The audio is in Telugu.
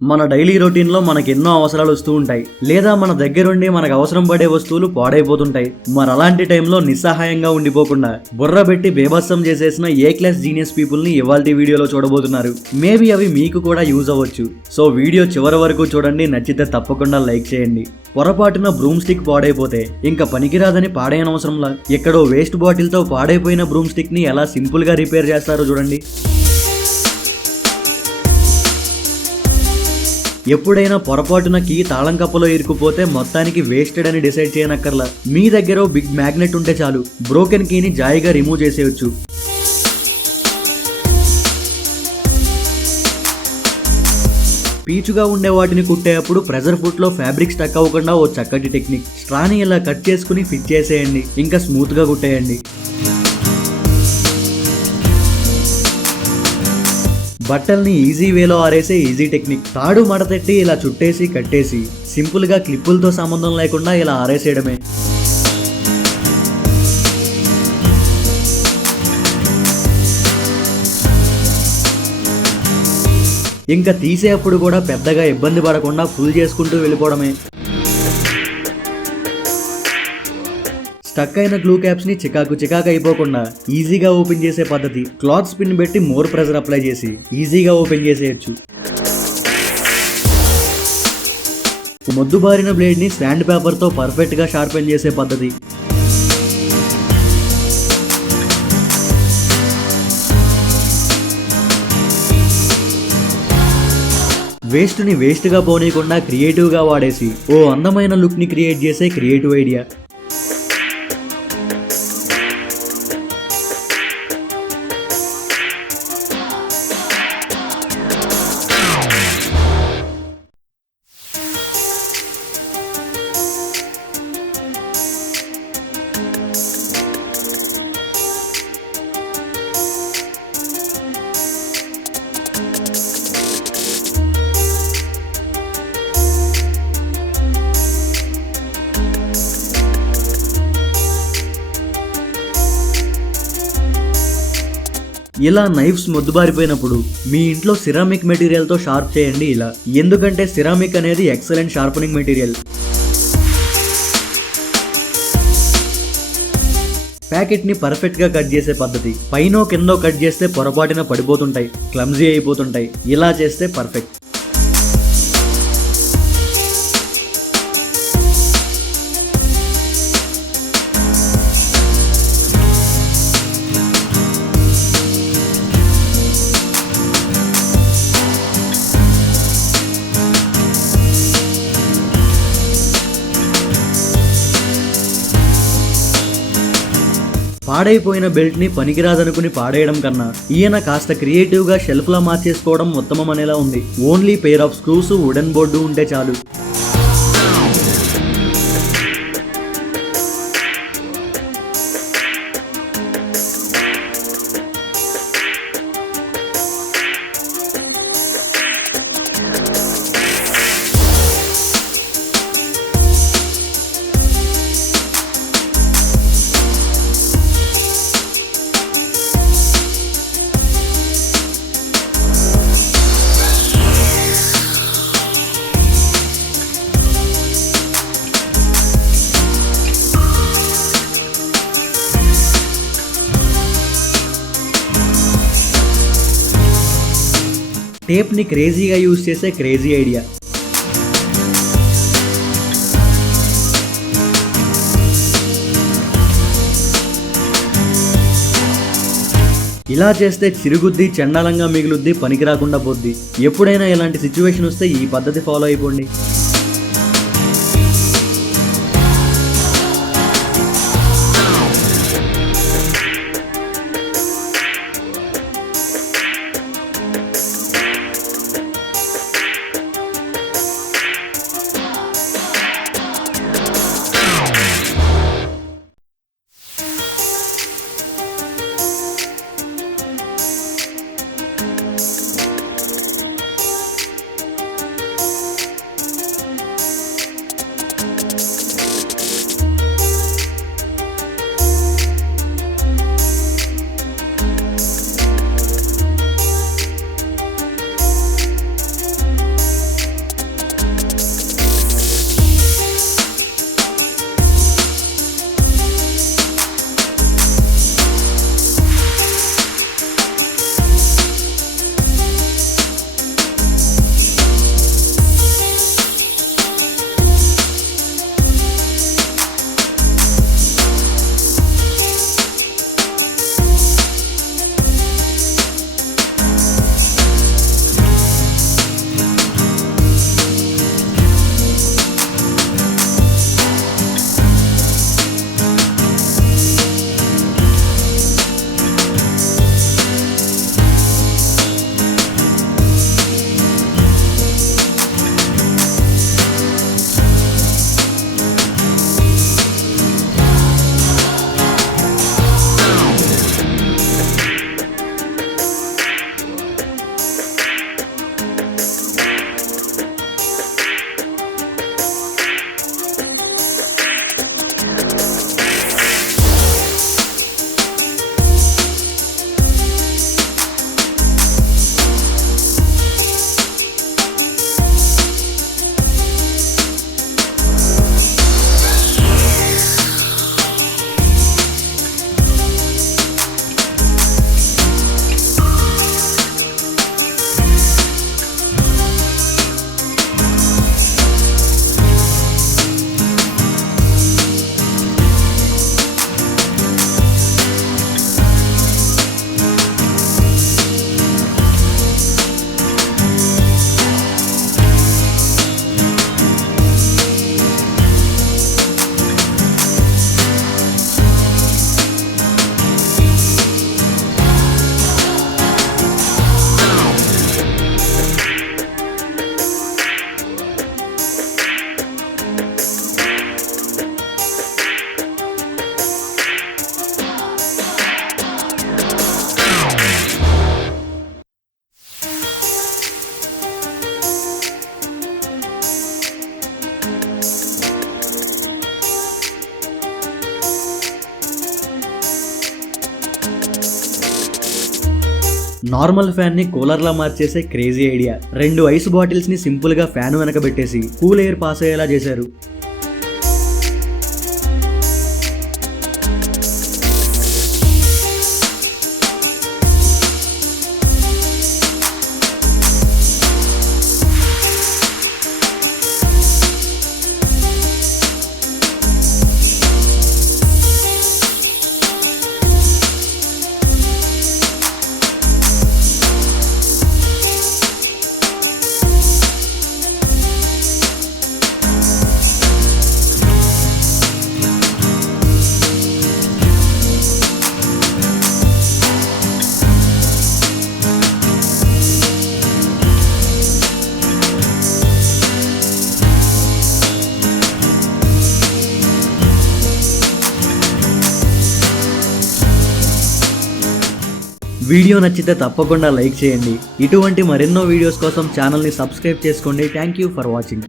మన డైలీ రొటీన్లో మనకు ఎన్నో అవసరాలు వస్తూ ఉంటాయి, లేదా మన దగ్గరుండి మనకు అవసరం పడే వస్తువులు పాడైపోతుంటాయి. మరి అలాంటి టైంలో నిస్సహాయంగా ఉండిపోకుండా బుర్ర పెట్టి బేభత్సం చేసేసిన ఏ క్లాస్ జీనియస్ పీపుల్ని ఇవాల్టి వీడియోలో చూడబోతున్నారు. మేబీ అవి మీకు కూడా యూజ్ అవ్వచ్చు. సో వీడియో చివరి వరకు చూడండి, నచ్చితే తప్పకుండా లైక్ చేయండి. పొరపాటున బ్రూమ్ స్టిక్ పాడైపోతే ఇంకా పనికిరాదని పాడేయనవసరంలా ఎక్కడో వేస్ట్ బాటిల్తో పాడైపోయిన బ్రూమ్ స్టిక్ ని ఎలా సింపుల్ గా రిపేర్ చేస్తారో చూడండి. ఎప్పుడైనా పొరపాటున కీ తాళం కప్పలో ఇరుక్కుపోతే మొత్తానికి వేస్టెడ్ అని డిసైడ్ చేయనక్కర్లా. మీ దగ్గర బిగ్ మ్యాగ్నెట్ ఉంటే చాలు, బ్రోకెన్ కీని జాయిగా రిమూవ్ చేసేయచ్చు. పీచుగా ఉండే వాటిని కుట్టేటప్పుడు ప్రెజర్ ఫుట్ లో ఫ్యాబ్రిక్ స్టక్ అవ్వకుండా ఓ చక్కటి టెక్నిక్. స్ట్రాని ఇలా కట్ చేసుకుని ఫిట్ చేసేయండి, ఇంకా స్మూత్ గా కుట్టేయండి. బట్టల్ని ఈజీ వేలో ఆరేసే ఈజీ టెక్నిక్. తాడు మడతెట్టి ఇలా చుట్టేసి కట్టేసి సింపుల్ గా క్లిప్పులతో సంబంధం లేకుండా ఇలా ఆరేసేయడమే. ఇంకా తీసేటప్పుడు కూడా పెద్దగా ఇబ్బంది పడకుండా ఫుల్ చేసుకుంటూ వెళ్ళిపోవడమే. స్టక్ అయిన గ్లూ క్యాప్స్ ని చికాకు అయిపోకుండా ఈజీగా ఓపెన్ చేసే పద్ధతి. క్లాత్ స్పిన్ పెట్టి మోర్ ప్రెజర్ అప్లై చేసి ఈజీగా ఓపెన్ చేసేయచ్చు. మొద్దుబారిన బ్లేడ్ ని శాండ్ పేపర్ తో పర్ఫెక్ట్ గా షార్పెన్ చేసే పద్ధతి. వేస్ట్ ని వేస్ట్ గా పోనీయకుండా క్రియేటివ్ గా వాడేసి ఓ అందమైన లుక్ ని క్రియేట్ చేసే క్రియేటివ్ ఐడియా. ఇలా నైఫ్స్ మొద్దుబారిపోయినప్పుడు మీ ఇంట్లో సిరామిక్ మెటీరియల్తో షార్ప్ చేయండి ఇలా. ఎందుకంటే సిరామిక్ అనేది ఎక్సలెంట్ షార్పనింగ్ మెటీరియల్. ప్యాకెట్ని పర్ఫెక్ట్గా కట్ చేసే పద్ధతి. పైనో కిందో కట్ చేస్తే పొరపాటున పడిపోతుంటాయి, క్లమ్జీ అయిపోతుంటాయి. ఇలా చేస్తే పర్ఫెక్ట్. పాడైపోయిన బెల్ట్ ని పనికిరాదనుకుని పాడేయడం కన్నా ఈయన కాస్త క్రియేటివ్ గా షెల్ఫ్ లా మార్చేసుకోవడం ఉత్తమం అనేలా ఉంది. Only pair of screws, wooden board ఉంటే చాలు. టేప్ ని క్రేజీగా యూజ్ చేసే క్రేజీ ఐడియా. ఇలా చేస్తే చిరుగుద్ది, చండాలంగా మిగులుద్ది, పనికి రాకుండా పోద్ది. ఎప్పుడైనా ఇలాంటి సిచ్యువేషన్ వస్తే ఈ పద్ధతి ఫాలో అయిపోండి. నార్మల్ ఫ్యాన్ ని కూలర్ లా మార్చేసే క్రేజీ ఐడియా. 2 ఐస్ బాటిల్స్ ని సింపుల్ గా ఫ్యాన్ వెనక పెట్టేసి కూల్ ఎయిర్ పాస్ అయ్యేలా చేశారు. వీడియో నచ్చితే తప్పకుండా లైక్ చేయండి. ఇటువంటి మరెన్నో వీడియోస్ కోసం ఛానల్ని సబ్స్క్రైబ్ చేసుకోండి. Thank you for watching.